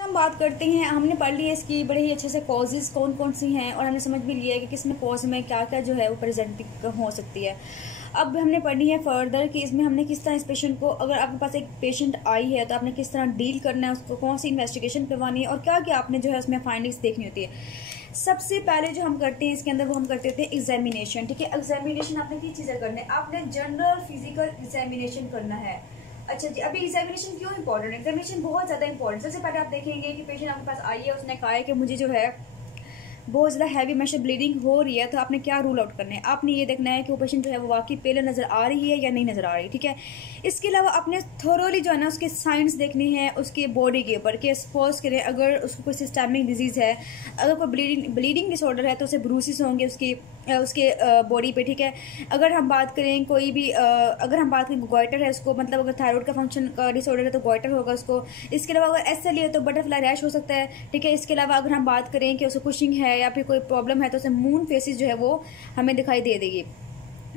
हम बात करते हैं, हमने पढ़ ली है इसकी बड़े ही अच्छे से कॉजेज कौन कौन सी हैं और हमने समझ भी लिया है कि किस में कॉज में क्या क्या जो है वो प्रेजेंट हो सकती है। अब हमने पढ़नी है फर्दर कि इसमें हमने किस तरह इस पेशेंट को, अगर आपके पास एक पेशेंट आई है तो आपने किस तरह डील करना है, उसको कौन सी इन्वेस्टिगेशन करवानी है और क्या क्या आपने जो है उसमें फाइंडिंग्स देखनी होती है। सबसे पहले जो हम करते हैं इसके अंदर वो हम करते होते हैं एग्जामिनेशन। ठीक है, एग्जामिनेशन आपने किस चीज़ें करना है, आपने जनरल फिजिकल एग्जामिनेशन करना है। अच्छा जी, अभी एग्जामिनेशन क्यों इंपॉर्टेंट है? एग्जामिनेशन बहुत ज़्यादा इंपॉर्टेंट। सबसे पहले आप देखेंगे कि पेशेंट आपके पास आई है, उसने कहा है कि मुझे जो है बहुत ज़्यादा हैवी मेंस्ट्रुअल ब्लीडिंग हो रही है, तो आपने क्या रूल आउट करना है? आपने ये देखना है कि वो पेशेंट जो है वो वाकई पहले नज़र आ रही है या नहीं नज़र आ रही। ठीक है, इसके अलावा आपने थोरोली जो है ना उसके साइंस देखनी है उसके बॉडी के ऊपर कि सपोज करें अगर उसको कोई सिस्टमिक डिजीज़ है, अगर कोई ब्लीडिंग डिसऑर्डर है तो उसे ब्रूसिस होंगे उसके बॉडी पे। ठीक है, अगर हम बात करें कोई भी अगर हम बात करें गोइटर है उसको, मतलब अगर थायराइड का फंक्शन का डिसऑर्डर है तो गोइटर होगा उसको। इसके अलावा अगर एसएलई है तो बटरफ्लाई रैश हो सकता है। ठीक है, इसके अलावा अगर हम बात करें कि उसे कुशिंग है या फिर कोई प्रॉब्लम है तो उसे मून फेसिस जो है वो हमें दिखाई दे देगी।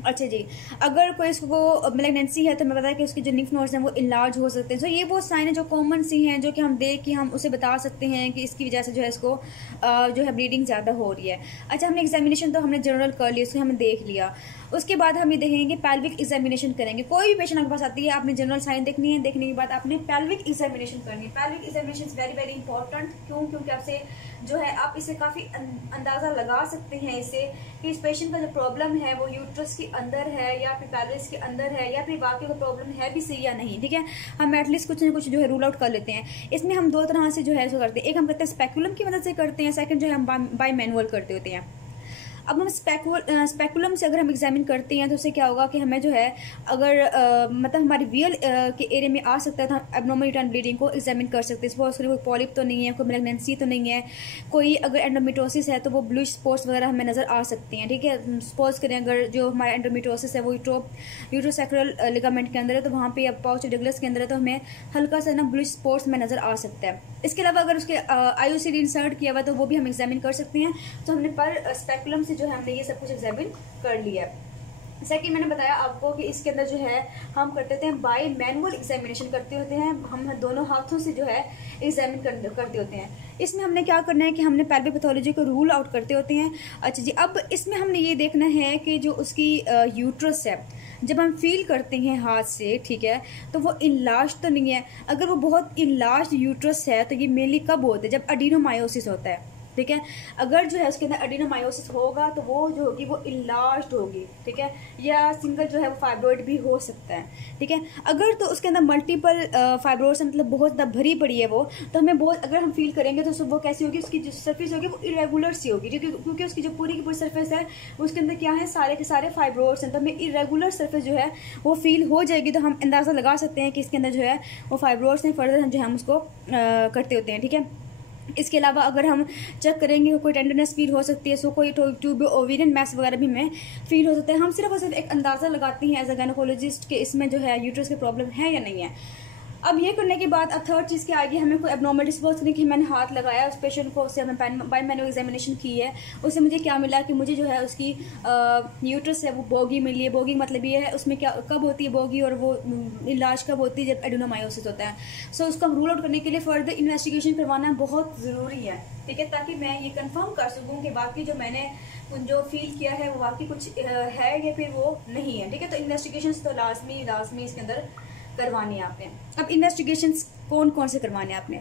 अच्छा जी, अगर कोई इसको मैलिग्नेंसी है तो हमें पता है कि उसके जो लिम्फ नोड्स हैं वो इनलार्ज हो सकते हैं। सो ये वो साइन है जो कॉमन सी हैं जो कि हम देख के हम उसे बता सकते हैं कि इसकी वजह से जो है इसको जो है ब्लीडिंग ज़्यादा हो रही है। अच्छा, हमने एग्जामिनेशन तो हमने जनरल कर लिया, उसको हमने देख लिया। उसके बाद हम ये देखेंगे पेल्विक एग्जामिनेशन करेंगे। कोई भी पेशेंट आपके पास आती है, आपने जनरल साइन देखनी है, देखने के बाद आपने पेल्विक एग्जामिनेशन करनी है। Pelvic examination is very very important. क्योंकि आपसे जो है आप इसे काफ़ी अंदाज़ा लगा सकते हैं इससे कि इस पेशेंट का जो प्रॉब्लम है वो यूट्रस के अंदर है या फिर पेल्विस के अंदर है या फिर वाकई का प्रॉब्लम है भी सही या नहीं। ठीक है, हम एटलीस्ट कुछ ना कुछ जो है रूल आउट कर लेते हैं। इसमें हम दो तरह से जो है इसको करते हैं, एक हम करते हैं स्पेकुलम की मदद से करते हैं, सेकंड जो है हम बाय मैनुअल करते होते हैं। अब हम स्पेकुलम से अगर हम एग्जामिन करते हैं तो उससे क्या होगा कि हमें जो है अगर मतलब हमारी रियल के एरिया में आ सकता है तो हम एब्नॉर्मल यूट्राइन ब्लीडिंग को एग्जामिन कर सकते हैं। सपोज कोई पॉलिप तो नहीं है, कोई मैलिग्नेंसी तो नहीं है, कोई अगर एंडोमेट्रोसिस है तो वो ब्लूइश स्पॉट्स वगैरह हमें नज़र आ सकती हैं। ठीक है, सपोज करें अगर जो हमारा एंडोमेट्रोसिस है वो यूट्रोसैक्रल लिगामेंट के अंदर है तो वहाँ पे पाउच डगलस के अंदर है तो हमें हल्का सा ना ब्लूइश स्पॉट्स में नज़र आ सकता है। इसके अलावा अगर उसके आईओसीडी इंसर्ट किया हुआ तो वो भी हम एग्जामिन कर सकते हैं। तो हमने पर स्पेकुलम जो है हमने ये सब कुछ एग्जामिन कर लिया। सेकंड मैंने बताया आपको कि इसके अंदर जो है हम करते थे बाय मैनुअल एग्जामिनेशन करते होते हैं, हम दोनों हाथों से जो है एग्जामिन करते होते हैं। इसमें हमने क्या करना है कि हमने पेल्विक पैथोलॉजी को रूल आउट करते होते हैं। अच्छा जी, अब इसमें हमने ये देखना है कि जो उसकी यूट्रस है जब हम फील करते हैं हाथ से, ठीक है, तो वो इनलार्ज तो नहीं है। अगर वो बहुत इनलार्ज यूट्रस है तो ये मेनली कब होता है? जब एडिनोमायोसिस होता है। ठीक है, अगर जो है उसके अंदर एडिनोमायोसिस होगा तो वो जो होगी वो इनलार्ज्ड होगी। ठीक है, या सिंगल जो है वो फाइब्रॉइड भी हो सकता है। ठीक है, अगर तो उसके अंदर मल्टीपल फाइब्रॉइड्स मतलब बहुत ज़्यादा भरी पड़ी है वो, तो हमें बहुत अगर हम फील करेंगे तो वो कैसी होगी, उसकी जो सरफेस होगी वो इरेगुलर सी होगी क्योंकि उसकी जो पूरी की पूरी सरफेस है उसके अंदर क्या है, सारे के सारे फाइब्रॉइड्स हैं। तो हमें इरेगुलर सरफेस जो है वो फील हो जाएगी तो हम अंदाज़ा लगा सकते हैं कि इसके अंदर जो है वो फाइब्रॉइड्स हैं। फर्दर जो है हम उसको करते होते हैं। ठीक है, इसके अलावा अगर हम चेक करेंगे कोई टेंडरनेस फील हो सकती है, सो कोई ट्यूब ओवेरियन मैस वगैरह भी हमें फील हो सकता है। हम सिर्फ और सिर्फ एक अंदाज़ा लगाते हैं एज अ गायनेकोलॉजिस्ट कि इसमें जो है यूट्रस की प्रॉब्लम है या नहीं है। अब ये करने के बाद अब थर्ड चीज़ क्या आएगी, हमें कोई एब्नॉर्मल डिस्पोज करने की, मैंने हाथ लगाया उस पेशेंट को, उससे हमें बाय मैनुअल एग्जामिनेशन की है, उससे मुझे क्या मिला कि मुझे जो है उसकी यूट्रस है वो बोगी मिली है। बोगी मतलब ये है उसमें क्या कब होती है बोगी और वो इलाज कब होती है, जब एडिनोमायोसिस होता है। सो उसको हम रूल आउट करने के लिए फर्दर इन्वेस्टिगेशन करवाना बहुत ज़रूरी है। ठीक है, ताकि मैं ये कंफर्म कर सकूँ कि बाकी जो मैंने जो फील किया है वो बाकी कुछ है या फिर वो नहीं है। ठीक है, तो इन्वेस्टिगेशन तो लाजमी इसके अंदर करवानी है आपने। अब इन्वेस्टिगेशंस कौन कौन से करवाने हैं आपने?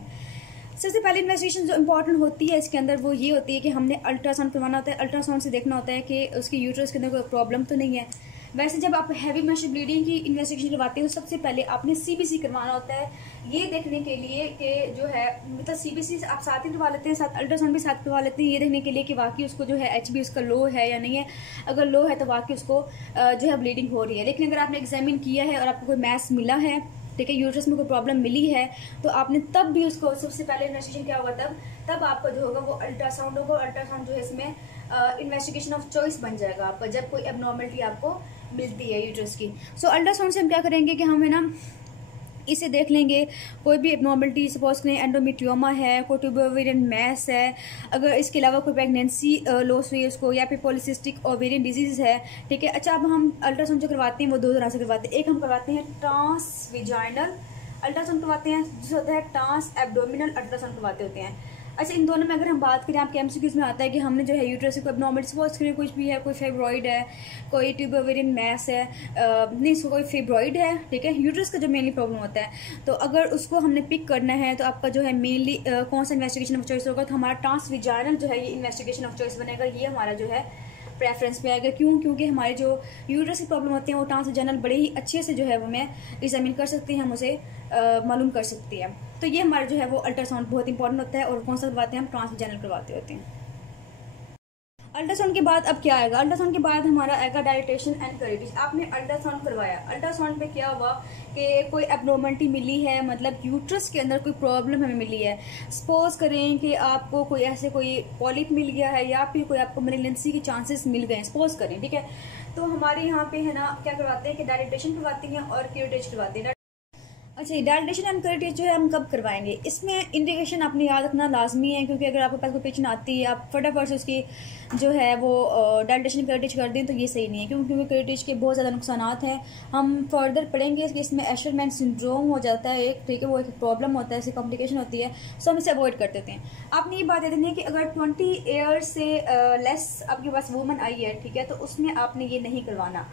सबसे पहले इन्वेस्टिगेशन जो इंपॉर्टेंट होती है इसके अंदर वो ये होती है कि हमने अल्ट्रासाउंड करवाना होता है। अल्ट्रासाउंड से देखना होता है कि उसकी यूट्रस के अंदर कोई प्रॉब्लम तो नहीं है। वैसे जब आप हैवी मेंस्ट्रुअल ब्लीडिंग की इन्वेस्टिगेशन करवाते हो सबसे पहले आपने सीबीसी करवाना होता है, ये देखने के लिए कि जो है मतलब सीबीसी आप साथ ही करवा लेते हैं, साथ अल्ट्रासाउंड भी साथ करवा लेते हैं, ये देखने के लिए कि वाकई उसको जो है एचबी उसका लो है या नहीं है। अगर लो है तो वाकई उसको जो है ब्लीडिंग हो रही है। लेकिन अगर आपने एग्जामिन किया है और आपको कोई मैस मिला है, ठीक है, यूट्रस में कोई प्रॉब्लम मिली है, तो आपने तब भी उसको सबसे पहले इन्वेस्टिगेशन क्या होगा तब आपका जो होगा वो अल्ट्रासाउंड होगा। अल्ट्रासाउंड जो है इसमें इन्वेस्टिगेशन ऑफ चॉइस बन जाएगा आपका जब कोई एबनॉर्मलिटी आपको मिलती है यूट्रस की। सो अल्ट्रासाउंड से हम क्या करेंगे कि हम है ना इसे देख लेंगे कोई भी एबनॉर्मलिटी, सपोज करें एंडोमेट्रियोमा है, कोई ट्यूबर ओवेरियन मैस है, अगर इसके अलावा कोई प्रेगनेंसी लॉस हुई है उसको, या फिर पॉलिसिस्टिक ओवेरियन डिजीज है। ठीक है, अच्छा अब हम अल्ट्रासाउंड जो करवाते हैं वो दो तरह से करवाते हैं। एक हम करवाते हैं ट्रांसविजाइनल अल्ट्रासाउंड करवाते हैं, दूसरा होता है ट्रांस एब्डोमिनल अल्ट्रासाउंड करवाते होते हैं। अच्छा, इन दोनों में अगर हम बात करें, आपके एमसीक्यूज में आता है कि हमने जो है यूट्रस को एब्नॉर्मल सपोज करें कुछ भी है, कोई फेब्रॉइड है, कोई ट्यूब ओवेरियन मैस है, नहीं इसको कोई फेब्रॉइड है, ठीक है, यूट्रस का जो मेनली प्रॉब्लम होता है, तो अगर उसको हमने पिक करना है तो आपका जो है मेनली कौन सा इन्वेस्टिगेशन ऑफ चॉइस होगा, तो हमारा ट्रांसविजाइनल जो है ये इन्वेस्टिगेशन ऑफ चॉइस बनेगा, ये हमारा जो है प्रेफरेंस में आएगा। क्यों? क्योंकि हमारे जो यूट्रस की प्रॉब्लम होते हैं वो ट्रांसविजाइनल बड़े ही अच्छे से जो है वो मैं एग्जामिन कर सकती हैं, हम उसे मालूम कर सकती है। तो ये हमारा जो है वो अल्ट्रासाउंड बहुत इंपॉर्टेंट होता है, और कौन सा करवाते हैं हम, ट्रांसविजाइनल करवाते होते हैं। अल्ट्रासाउंड के बाद अब क्या आएगा, अल्ट्रासाउंड के बाद हमारा आएगा डायलेटेशन एंड करेटिज। आपने अल्ट्रासाउंड करवाया, अल्ट्रासाउंड पे क्या हुआ कि कोई एब्नॉर्मलिटी मिली है, मतलब यूट्रस के अंदर कोई प्रॉब्लम हमें मिली है, सपोज करें कि आपको कोई ऐसे कोई पॉलिप मिल गया है या फिर कोई आपको मेलिग्नेंसी के चांसेस मिल गए, सपोज करें, ठीक है, तो हमारे यहाँ पे है ना क्या करवाते हैं कि डायलेटेशन करवाते हैं और क्यूरेटिज करवाते हैं। अच्छा, डायलेटेशन एंड करेटिज जो है हम कब करवाएंगे, इसमें इंडिकेशन आपने याद रखना लाजमी है, क्योंकि अगर आपके पास कोई पेशेंट आती है आप फटाफट से उसकी जो है वो डायलेटेशन करेटिज कर दें तो ये सही नहीं है, क्योंकि करेटिज के बहुत ज़्यादा नुकसान हैं। हम फर्दर पढ़ेंगे कि इसमें एशरमैन सिंड्रोम हो जाता है एक, ठीक है, वो एक प्रॉब्लम होता है, इसकी कॉम्प्लिकेशन होती है, सो हम इसे अवॉइड कर देते हैं। आपने ये बात याद रखनी है कि अगर 20 ईयर्स से लेस आपके पास वूमन आई है, ठीक है, तो उसमें आपने ये नहीं करवाना।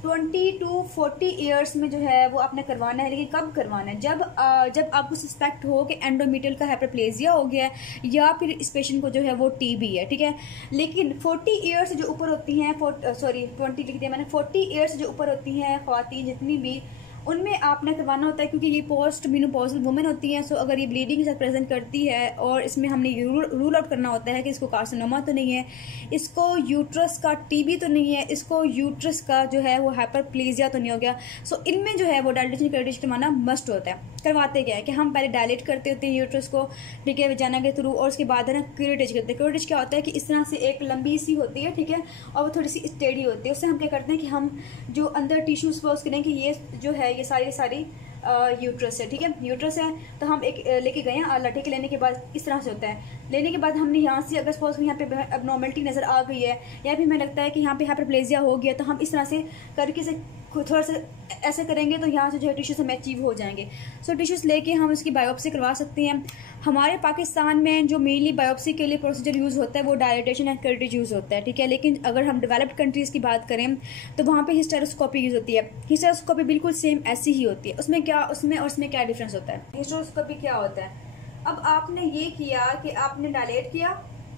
20 to 40 ईयर्स में जो है वो आपने करवाना है, लेकिन कब करवाना है, जब आपको सस्पेक्ट हो कि एंडोमेट्रियल का हाइपरप्लेजिया हो गया है या फिर इस पेशेंट को जो है वो टीबी है, ठीक है। लेकिन 40 ईयर्स जो ऊपर होती हैं, 20 लिख दिया मैंने, 40 ईयर्स जो ऊपर होती हैं ख्वातीन जितनी भी, उनमें आपने करवाना होता है, क्योंकि ये पोस्ट मेनोपॉजल वुमेन होती हैं। सो अगर ये ब्लीडिंग के साथ प्रेजेंट करती है और इसमें हमने रूल आउट करना होता है कि इसको कार्सिनोमा तो नहीं है, इसको यूट्रस का टीबी तो नहीं है, इसको यूट्रस का जो है वो हाइपरप्लेजिया तो नहीं हो गया। सो इनमें जो है वो डायलेटेशन करेटिज करवाना मस्ट होता है। करवाते क्या है कि हम पहले डायलेट करते होते हैं यूट्रस को, ठीक है, वजाना के थ्रू, और उसके बाद है ना क्यूरेटिज करते हैं। क्यूरेटिज क्या होता है कि इस तरह से एक लंबी सी होती है, ठीक है, और वो थोड़ी सी स्टेडी होती है। उससे हम क्या करते हैं कि हम जो अंदर टिश्यू सपोज करें कि ये जो है ये सारी यूट्रस है, ठीक है, यूट्रस है, तो हम एक लेके गए हैं, लट्ठे के लेने के बाद इस तरह से होता है। लेने के बाद हमने यहाँ से अगर सपोज यहाँ पे एब्नॉर्मलिटी नज़र आ गई है या फिर हमें लगता है कि यहाँ पे हाइपरप्लेजिया हो गया, तो हम इस तरह से करके से थोड़ा सा ऐसे करेंगे तो यहाँ से जो है टिश्यूज हमें अचीव हो जाएंगे। सो टिश्यूज लेके हम उसकी बायोप्सी करवा सकते हैं। हमारे पाकिस्तान में जो मेनली बायोप्सी के लिए प्रोसीजर यूज़ होता है वो डायलेटेशन एंड करेटिज यूज़ होता है, ठीक है। लेकिन अगर हम डेवलप्ड कंट्रीज़ की बात करें तो वहाँ पे हिस्टेरोस्कोपी यूज़ होती है। हिस्टेरोस्कोपी बिल्कुल सेम ऐसी ही होती है। उसमें और उसमें क्या डिफरेंस होता है? हिस्टेरोस्कोपी क्या होता है, अब आपने ये किया कि आपने डायलेट किया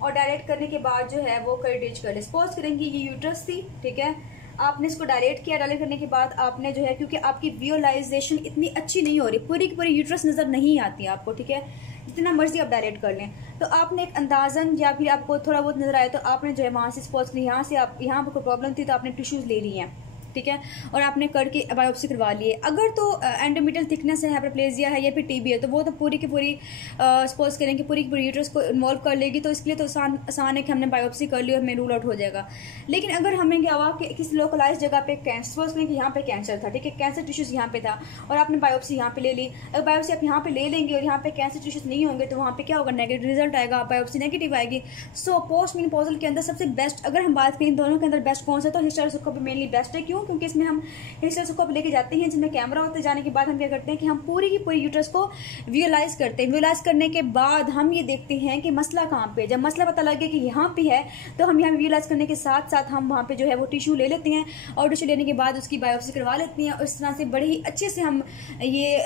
और डायलेट करने के बाद जो है वो करेटिज कर ले। सपोज करेंगे ये यूट्रस थी, ठीक है, आपने इसको डायलेट किया, डायलेट करने के बाद आपने जो है, क्योंकि आपकी विजुअलाइजेशन इतनी अच्छी नहीं हो रही, पूरी की पूरी यूट्रस नज़र नहीं आती आपको, ठीक है, जितना मर्जी आप डायलेट कर लें, तो आपने एक अंदाजन या फिर आपको थोड़ा बहुत नजर आया तो आपने जो है वहाँ से सपोज यहाँ से आप यहाँ पर कोई प्रॉब्लम थी तो आपने टिश्यूज ले ली हैं, ठीक है, और आपने करके बायोप्सी करवा ली है। अगर तो एंडोमेट्रियल थिकनेस है, हाइपरप्लेजिया है या फिर टीबी है, तो वो तो पूरी की पूरी सपोज करें कि पूरी की पूरी यूट्रस को इन्वॉल्व कर लेगी, तो इसके लिए तो आसान है कि हमने बायोप्सी कर ली और हमें रूल आउट हो जाएगा। लेकिन अगर हमें क्या हुआ कि किसी लोकलाइज जगह पे कैंसर, सपोज करें कि यहाँ पे कैंसर था, ठीक है, कैंसर टिश्यूज यहाँ पे था और आपने बायोप्सी यहाँ पे ले ली। अगर बायोप्सी आप यहाँ पे ले लेंगे और यहाँ पे कैंसर टिश्यूज नहीं होंगे तो वहाँ पे क्या होगा, नेगेटिव रिजल्ट आएगा, बायोप्सी नेगेटिव आएगी। सो पोस्ट मेनोपॉजल के अंदर सबसे बेस्ट, अगर हम बात करें दोनों के अंदर बेस्ट कौन सा, तो हिस्टेरोस्कोपी मेनली बेस्ट है। क्यों? क्योंकि इसमें हम हिस्टेरोस्कोप लेके जाते हैं जिसमें कैमरा होते, जाने के बाद हम क्या करते हैं कि हम पूरी की पूरी यूट्रस को विजुअलाइज करते हैं। विजुअलाइज करने के बाद हम ये देखते हैं कि मसला कहाँ पे, जब मसला पता लगे कि यहाँ पे है तो हम यहाँ विजुअलाइज करने के साथ साथ हम वहाँ पे जो है वो टिश्यू ले लेते हैं और टिश्यू लेने के बाद उसकी बायोप्सी करवा लेते हैं। और इस तरह से बड़े ही अच्छे से हम ये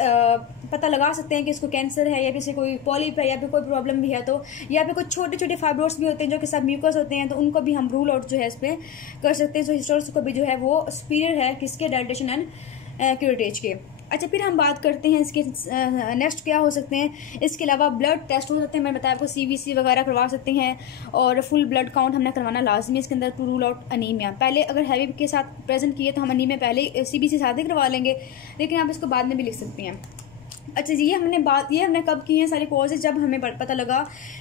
पता लगा सकते हैं कि इसको कैंसर है या फिर इसे कोई पॉलिप है या फिर कोई प्रॉब्लम भी है, तो या फिर कुछ छोटे छोटे फाइब्रोड्स भी होते हैं जो कि सब म्यूकस होते हैं, तो उनको भी हम रूल आउट जो है इस पर कर सकते हैं। तो हिस्टेरोस्कोपी जो है वो सुपीरियर है किसके, डायलेटेशन एंड क्यूरेटिज के। अच्छा, फिर हम बात करते हैं इसके नेक्स्ट क्या हो सकते हैं। इसके अलावा ब्लड टेस्ट हो सकते हैं, मैंने बताया आपको CBC वगैरह करवा सकते हैं और फुल ब्लड काउंट हमने करवाना लाजमी इसके अंदर टू रूल आउट अनीमिया। पहले अगर हैवी के साथ प्रेजेंट किए तो हम अनीमिया पहले CBC साथ ही करवा लेंगे, लेकिन आप इसको बाद में भी लिख सकते हैं। अच्छा, ये हमने कब की है सारी कॉजेज, जब हमें पता लगा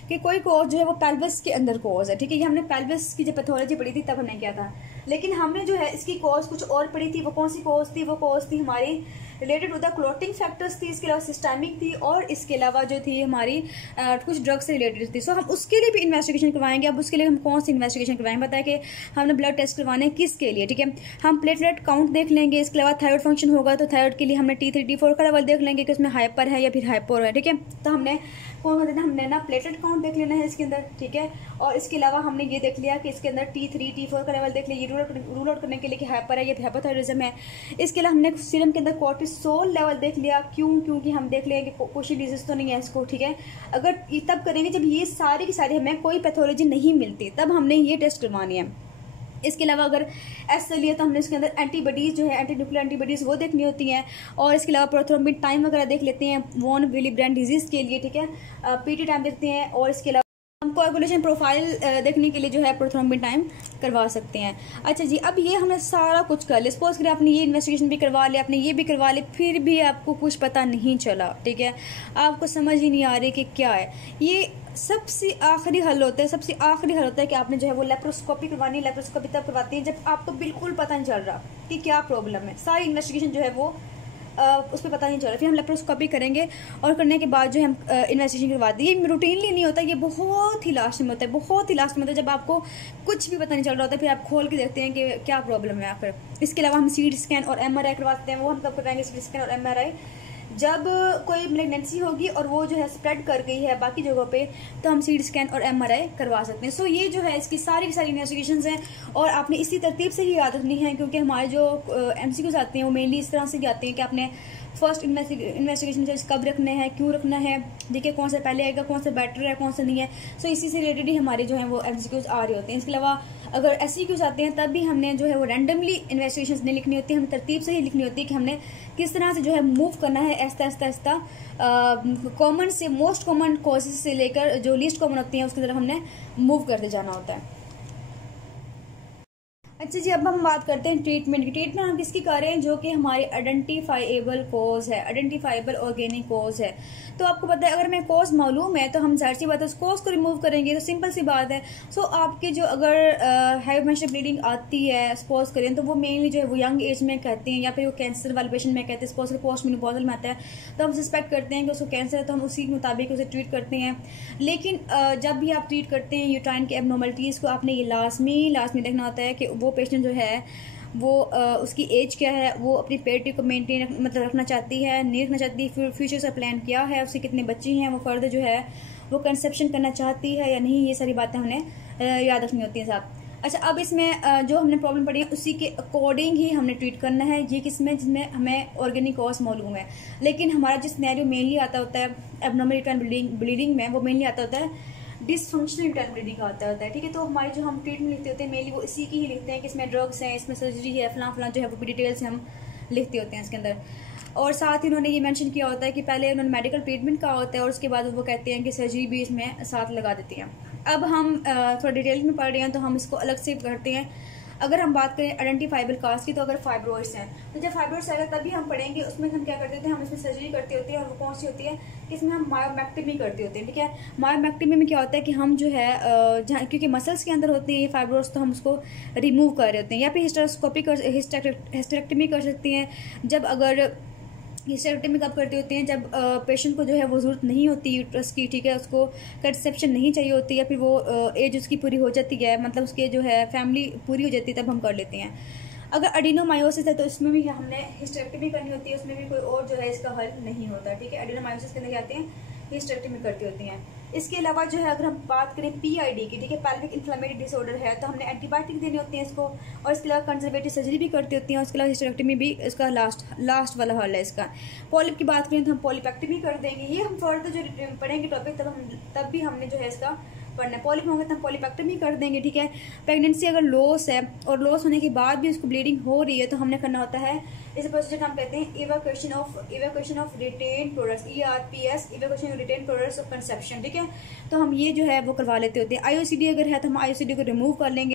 कि कोई कॉज जो है वो पेल्विस के अंदर कॉज है, ठीक है। ये हमने पेल्विस की जब पैथोलॉजी पढ़ी थी तब हमने किया था, लेकिन हमने जो है इसकी कॉज कुछ और पढ़ी थी। वो कौन सी कॉज थी? वो कॉज थी हमारी related to the clotting factors थी, इसके अलावा सिस्टमिक थी, और इसके अलावा जो थी हमारी कुछ ड्रग्स से रिलेटेड थी। सो हम उसके लिए भी इन्वेस्टिगेशन करवाएंगे। अब उसके लिए हम कौन सी इन्वेस्टिगेशन करवाएंगे, बताया कि हमने ब्लड टेस्ट करवाने किसके लिए, ठीक है। हम प्लेटलेट काउंट देख लेंगे, इसके अलावा थायराइड फंक्शन होगा तो थायराइड के लिए हमने T3 T4 का लेवल देख लेंगे कि उसमें हाइपर है या फिर हाइपोर है, ठीक है। तो हमने हमने ना प्लेटलेट काउंट देख लेना है इसके अंदर, ठीक है। और इसके अलावा हमने ये देख लिया कि इसके अंदर T3 T4 का लेवल देख लिया, ये रूल आउट करने के लिए कि हाइपर है या हाइपोथायराइडिज्म है। इसके अलावा हमने सीरम के अंदर कोर्टिसोल लेवल देख लिया, क्योंकि हम देख लेंगे कि कोई डिजीज तो नहीं है इसको, ठीक है। अगर तब करेंगे जब ये सारी की सारी हमें कोई पैथोलॉजी नहीं मिलती, तब हमने ये टेस्ट करवानी है। इसके अलावा अगर ऐसा लिए तो हमने इसके अंदर एंटीबॉडीज जो है, एंटी न्यूक्लियर एंटीबॉडीज वो देखनी होती हैं। और इसके अलावा प्रोथ्रोम्बिन टाइम वगैरह देख लेते हैं वॉन विली ब्रांड डिजीज के लिए, ठीक है। PT टाइम देखते हैं। और इसके अलावा हम कोएगुलेशन प्रोफाइल देखने के लिए जो है प्रोथ्रोम्बिन टाइम करवा सकते हैं। अच्छा जी, अब ये हमने सारा कुछ कर लिया। सपोज करें आपने ये इन्वेस्टिगेशन भी करवा लिया, आपने ये भी करवा लिया, फिर भी आपको कुछ पता नहीं चला, ठीक है, आपको समझ ही नहीं आ रही कि क्या है। ये सबसे आखिरी हल होता है, सबसे आखिरी हल होता है कि आपने जो है वो लेप्रोस्कोपी करवानी है। लेप्रोस्कोपी तब करवाती है जब आपको बिल्कुल पता नहीं चल रहा कि क्या प्रॉब्लम है, सारी इन्वेस्टिगेशन जो है वो उस पर पता नहीं चल रहा। फिर हम लेप्रोस्कोपी करेंगे और करने के बाद जो है हम इन्वेस्टिगेशन करवाते हैं। ये रूटीनली नहीं होता, ये बहुत ही लास्ट में होता है, बहुत ही लास्ट में होता है, जब आपको कुछ भी पता नहीं चल रहा होता है, फिर आप खोल के देखते हैं कि क्या प्रॉब्लम है आखिर। इसके अलावा हम CT स्कैन और MRI करवाते हैं। वो हम कब करवाएंगे CT स्कैन और MRI? जब कोई प्रेगनेंसी होगी और वो जो है स्प्रेड कर गई है बाकी जगहों पे, तो हम CT स्कैन और MRI करवा सकते हैं। सो ये जो है इसकी सारी की सारी इन्वेस्टिगेशंस हैं और आपने इसी तरतीब से ही याद रखनी है, क्योंकि हमारे जो MCQs आते हैं वो मेनली इस तरह से आते हैं कि आपने फर्स्ट इन्वेस्टिगेशन कब रखने हैं, क्यों रखना है, देखिए कौन सा पहले आएगा, कौन सा बेटर है, कौन सा नहीं है। सो इसी से रिलेटेड ही हमारे जो है वो MCQs आ रहे होते हैं। इसके अलावा अगर SCQs आते हैं तब भी हमने जो है वो रैंडमली इन्वेस्टिगेशंस नहीं लिखनी होती है, हमें तरतीब से ही लिखनी होती है कि हमने किस तरह से जो है मूव करना है, ऐसा ऐसा ऐसा कॉमन से मोस्ट कॉमन कॉजेज से लेकर जो लीस्ट कॉमन होती हैं उसकी तरफ हमने मूव करते जाना होता है। अच्छा जी, अब हम बात करते हैं ट्रीटमेंट की। ट्रीटमेंट हम किसकी कर रहे हैं? जो कि हमारी आइडेंटिफाइबल कॉज है, आइडेंटिफाइबल ऑर्गेनिक कॉज है। तो आपको पता है अगर हमें कॉज मालूम है तो हम जाहिर सी बात है उस कॉज को रिमूव करेंगे, तो सिंपल सी बात है। सो आपके जो अगर हेवी मेंस्ट्रुअल ब्लीडिंग आती है सपोज करें, तो वो मेनली जो है वो यंग एज में कहते हैं या फिर वो कैंसर वाले पेशेंट में कहते हैं। सपोज पोस्ट मेनोपॉजल में आता है तो हम सस्पेक्ट करते हैं कि उसको कैंसर है, तो हम उसी के मुताबिक उसे ट्रीट करते हैं। लेकिन जब भी आप ट्रीट करते हैं यूट्राइन के एबनॉर्मलिटीज़ को, आपने ये लाजमी देखना होता है कि वो पेशेंट जो है वो उसकी एज क्या है, वो अपनी पेरिटी को मेंटेन मतलब रखना चाहती है, नहीं रखना चाहती, फिर फ्यूचर का प्लान क्या है, उसके कितने बच्चे हैं, वो फर्दर जो है वो कंसेप्शन करना चाहती है या नहीं, ये सारी बातें हमें याद रखनी होती हैं साहब। अच्छा, अब इसमें जो हमने प्रॉब्लम पड़ी है उसी के अकॉर्डिंग ही हमने ट्रीट करना है। ये किसमें? जिसमें हमें ऑर्गेनिक कॉज मालूम है। लेकिन हमारा जिस सिनेरियो मेनली आता होता है एबनॉर्मल यूट्राइन ब्लीडिंग में, वो मेनली आता होता है डिसफंक्शनल यूट्राइन ब्लीडिंग आता होता है, ठीक है। तो हमारी जो हम ट्रीटमेंट लिखते होते हैं मेनली वो इसी की ही लिखते हैं कि इसमें ड्रग्स हैं, इसमें सर्जरी है, फलां जो है वो भी डिटेल्स से हम लिखते होते हैं इसके अंदर। और साथ ही उन्होंने ये मेंशन किया होता है कि पहले उन्होंने मेडिकल ट्रीटमेंट कहा होता है और उसके बाद वो कहते हैं कि सर्जरी भी इसमें साथ लगा देती हैं। अब हम थोड़ा डिटेल में पढ़ रहे हैं तो हम इसको अलग से करते हैं। अगर हम बात करें आइडेंटिफाइबल काज की, तो अगर फाइब्रोइड्स हैं तो जब फाइब्रोइड्स आएगा तभी हम पढ़ेंगे उसमें हम क्या करते हैं, हम इसमें सर्जरी करते होते हैं। और वो कौन सी होती है कि इसमें हम मायोमेक्टमी करते होते हैं, ठीक है। मायोमेक्टमी में क्या होता है कि हम जो है जहाँ क्योंकि मसल्स के अंदर होते हैं ये फाइब्रोइड्स, तो हम उसको रिमूव कर रहे होते हैं। या फिर हिस्टेरेक्टमी कर सकते हैं। जब अगर हिस्टेरेक्टमी कब करते होते हैं? जब पेशेंट को जो है वो ज़रूरत नहीं होती यूट्रस की, ठीक है, उसको कंसेप्शन नहीं चाहिए होती, या फिर वो एज उसकी पूरी हो जाती है, मतलब उसके जो है फैमिली पूरी हो जाती है, तब हम कर लेते हैं। अगर एडिनोमायोसिस है तो इसमें भी हमने हिस्टेरेक्टमी करनी होती है, उसमें भी कोई और जो है इसका हल नहीं होता, ठीक है। एडिनोमायोसिस के अंदर आते हैं हिस्टेरेक्टमी करती होती हैं। इसके अलावा जो है अगर हम बात करें PID की, ठीक है, पेल्विक इन्फ्लेमेटरी डिसऑर्डर है, तो हमने एंटीबायोटिक देनी होती है इसको। और इसके अलावा कंजर्वेटिव सर्जरी भी करती होती हैं। उसके अलावा हिस्टेरेक्टमी भी इसका लास्ट वाला हल है इसका। पॉलिप की बात करें तो हम पॉलिपेक्टमी कर देंगे। ये हम फर्दर जो पढ़ेंगे टॉपिक तब भी हमने जो है इसका पढ़ना है। पॉलिप होंगे तो हम पॉलिपेक्टमी कर देंगे, ठीक है। प्रेगनेंसी अगर लॉस है और लॉस होने के बाद भी उसको ब्लीडिंग हो रही है तो हमने करना होता है इस प्रोसीजर हम कहते हैं evacuation of retained products, ERPS, evacuation of retained products of conception, ठीक है। तो हम ये जो है वो करवा लेते होते हैं। IUCD अगर है तो हम IUCD को रिमूव कर लेंगे।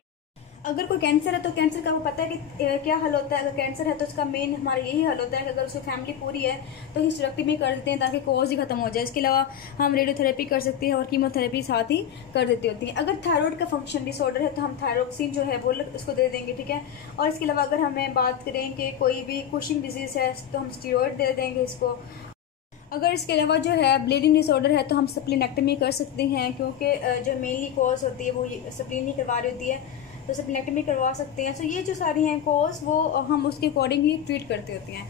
अगर कोई कैंसर है तो कैंसर का वो पता है कि क्या हल होता है। अगर कैंसर है तो उसका मेन हमारा यही हल होता है कि अगर उसकी फैमिली पूरी है तो हिस्टेरेक्टमी कर देते हैं ताकि कॉज ही खत्म हो जाए। इसके अलावा हम रेडियोथेरेपी कर सकते हैं और कीमोथेरेपी साथ ही कर देती होती है। अगर थायराइड का फंक्शन डिसऑर्डर है तो हम थायरोक्सिन जो है वो उसको दे देंगे, ठीक है। और इसके अलावा अगर हमें बात करें कि कोई भी कुशिंग डिजीज है तो हम स्टीरॉयड दे देंगे इसको। अगर इसके अलावा जो है ब्लीडिंग डिसऑर्डर है तो हम स्प्लीनेक्टमी कर सकते हैं, क्योंकि जो मेनली कॉज होती है वो स्प्लीन ही करवा रही होती है, तो स्प्लीनेक्टमी करवा सकते हैं। सो ये जो सारी हैं कॉज वो हम उसके अकॉर्डिंग ही ट्रीट करती होती हैं।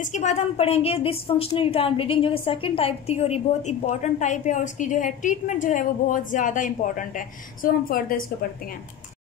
इसके बाद हम पढ़ेंगे डिसफंक्शनल यूट्राइन ब्लीडिंग, जो कि सेकंड टाइप थी और ये बहुत इंपॉर्टेंट टाइप है और उसकी जो है ट्रीटमेंट जो है वो बहुत ज़्यादा इंपॉर्टेंट है। सो हम फर्दर इसको पढ़ते हैं।